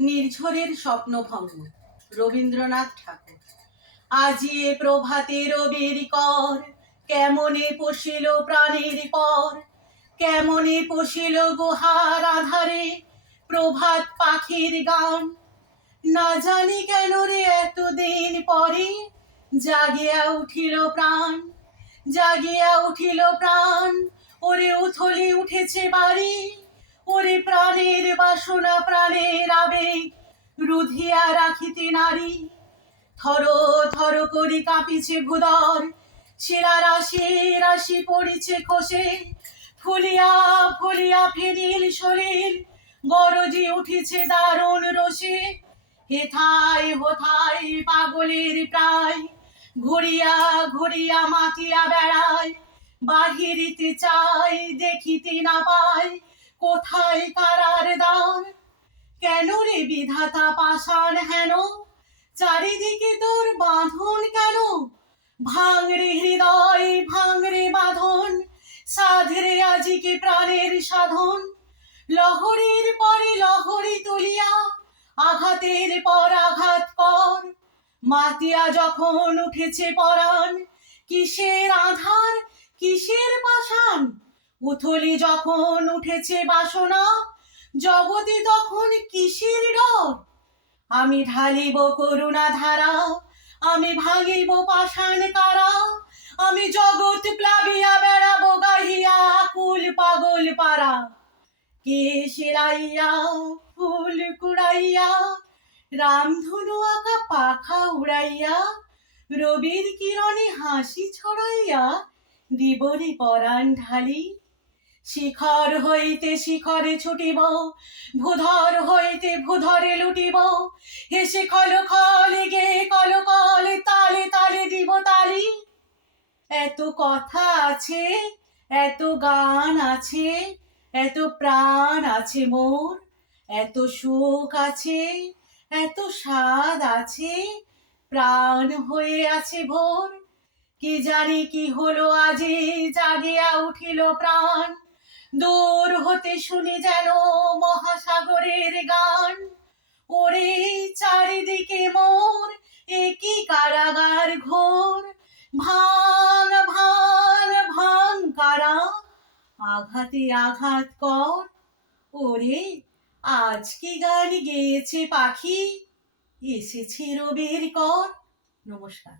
নির্ঝরের স্বপ্নভঙ্গ, রবীন্দ্রনাথ ঠাকুর। আজি এ প্রভাতে রবির কর, কেমনে পশিল প্রাণের পর, কেমনে পশিল গুহার আধারে প্রভাত পাখির গান। না জানি কেন রে এতদিন পরে জাগিয়া উঠিল প্রাণ, জাগিয়া উঠিল প্রাণ। ওরে উথলি উঠেছে বাড়ি, ওরে প্রাণের বাসনা প্রাণের আবেগ রুধিয়া রাখিতে নারী। থর থর করি কাঁপিছে ভুদর, শিরা রাশি রাশি পড়িছে খসে, ফুলিয়া ফুলিয়া ফেনিল শরীর গরজি উঠিছে দারুণ রসে। হেথায় হোথায় পাগলের প্রায়, ঘুরিয়া ঘুরিয়া মাতিয়া বেড়ায়। বাহিরিতে চাই দেখিতে না পায়, কোথায় কারার দ্বার। কেন রে বিধাতা পাষাণ হেন, চারিদিকে তোর বাঁধন কেন? ভাঙরে হৃদয় ভাঙরে বাঁধন, সাধরে আজিকে প্রাণের সাধন। লহরীর পরে লহরী তুলিয়া আঘাতের পর আঘাত কর। মাতিয়া যখন উঠেছে পরাণ, কিসের আধার কিসের পাষাণ। উথলি যখন উঠেছে বাসনা, জগতে তখন কিসের ডর। আমি ঢালিব করুণা ধারা, আমি ভাঙিব পাষাণ কারা। আমি জগৎ প্লাবিয়া বেড়াবো গাহিয়া আকুল পাগল পারা। কেশিরাইয়া ফুল কুড়াইয়া, রামধনু আঁকা পাখা উড়াইয়া, রবির কিরণে হাসি ছড়াইয়া দিবনি পরাণ ঢালি। শিখর হইতে শিখরে ছুটিব, ভূধর হইতে ভূধরে লুটিব। হেসে খল খলে গে কল কলে, তালে তালে দিব তালি। এত কথা আছে, এত গান আছে, এত প্রাণ আছে মোর, এত সুখ আছে, এত স্বাদ আছে, প্রাণ হয়ে আছে ভোর। কি জানি কি হলো আজি জাগিয়া উঠিল প্রাণ, দূর হতে শুনি যেন মহাসাগরের গান। ওরে চারিদিকে মোর একই কারাগার ঘোর, ভাঙ ভাঙ ভাঙ কারা, আঘাতে আঘাত কর। ওরে আজ কি গান গেয়েছে পাখি, এসেছে রবির কর। নমস্কার।